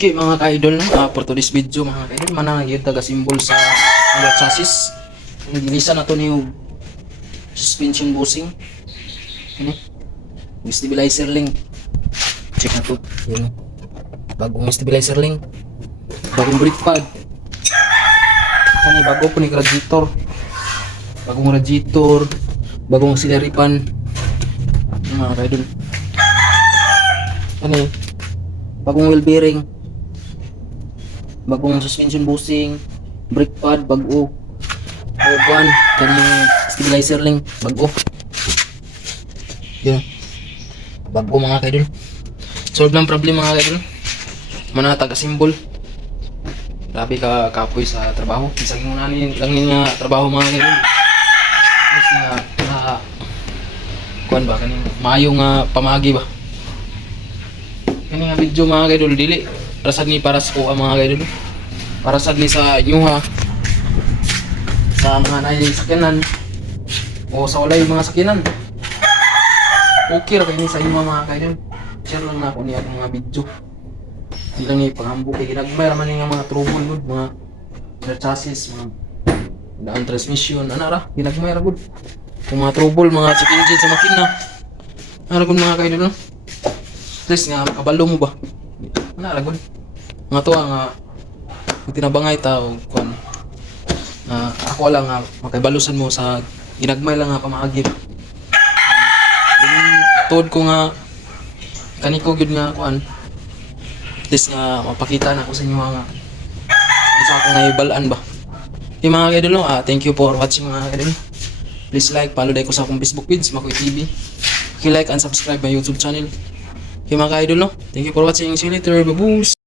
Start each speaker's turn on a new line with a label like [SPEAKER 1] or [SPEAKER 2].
[SPEAKER 1] Okay mga ka-idol no, Ah, for today's video mga ka-idol, manang nagyud taga symbol sa ano, chassis. Nagilisa na to ni suspension bushing. Ini. Stabilizer link. Check na to. Yun. Bagong stabilizer link. Bagong brake pad. Kani bago po ni radiator. Bagong radiator. Bagong auxiliary pan. Yung mga ka-idol. Ano bagong wheel bearing, bagong suspension bushing, brake pad, bago, oban, kanyang stabilizer link, bago. Yun. Bago mga kaidol. Solve lang problem mga kaidol. Mana taga symbol. Grabe ka kapoy sa trabaho. Isang mo nanin lang nga trabaho mga kaidol. Mas nga na kuan ba kaning maayo nga pamagi ba. Kani nga video mga kaidol dili rasad ni para sa kuha mga kaidol. Para sad ni sa inyo ha. Sa mga nay sakyanan o sa walay mga sakyanan. Okay ra kay ni sa inyo mga kaidol. Share lang na ako niya mga video. Hindi lang ni panghambog kay ginagmay ra man nga mga trouble good mga chassis mga daan transmission ana ra ginagmay ra good. Kung mga trouble mga check engine sa makina. Ano gud mga kaidol no? At least nga kabalo mo ba? Wala ragon. Nga to nga kung tinabangay ta o kung ah, ako lang nga makaibalusan mo sa ginagmay lang nga pamaagi. Yung tuod ko nga kaniko gyud nga kuan. At least nga mapakita na ko sa inyo nga isa ako nga ibalaan ba. Yung mga kaidol, ah, thank you for watching mga kaidol. Please like, follow dahil ko sa akong Facebook page, Makoy TV. like and subscribe my YouTube channel. Okay mga ka-idol, no? Thank you for watching. See you later. Baboos!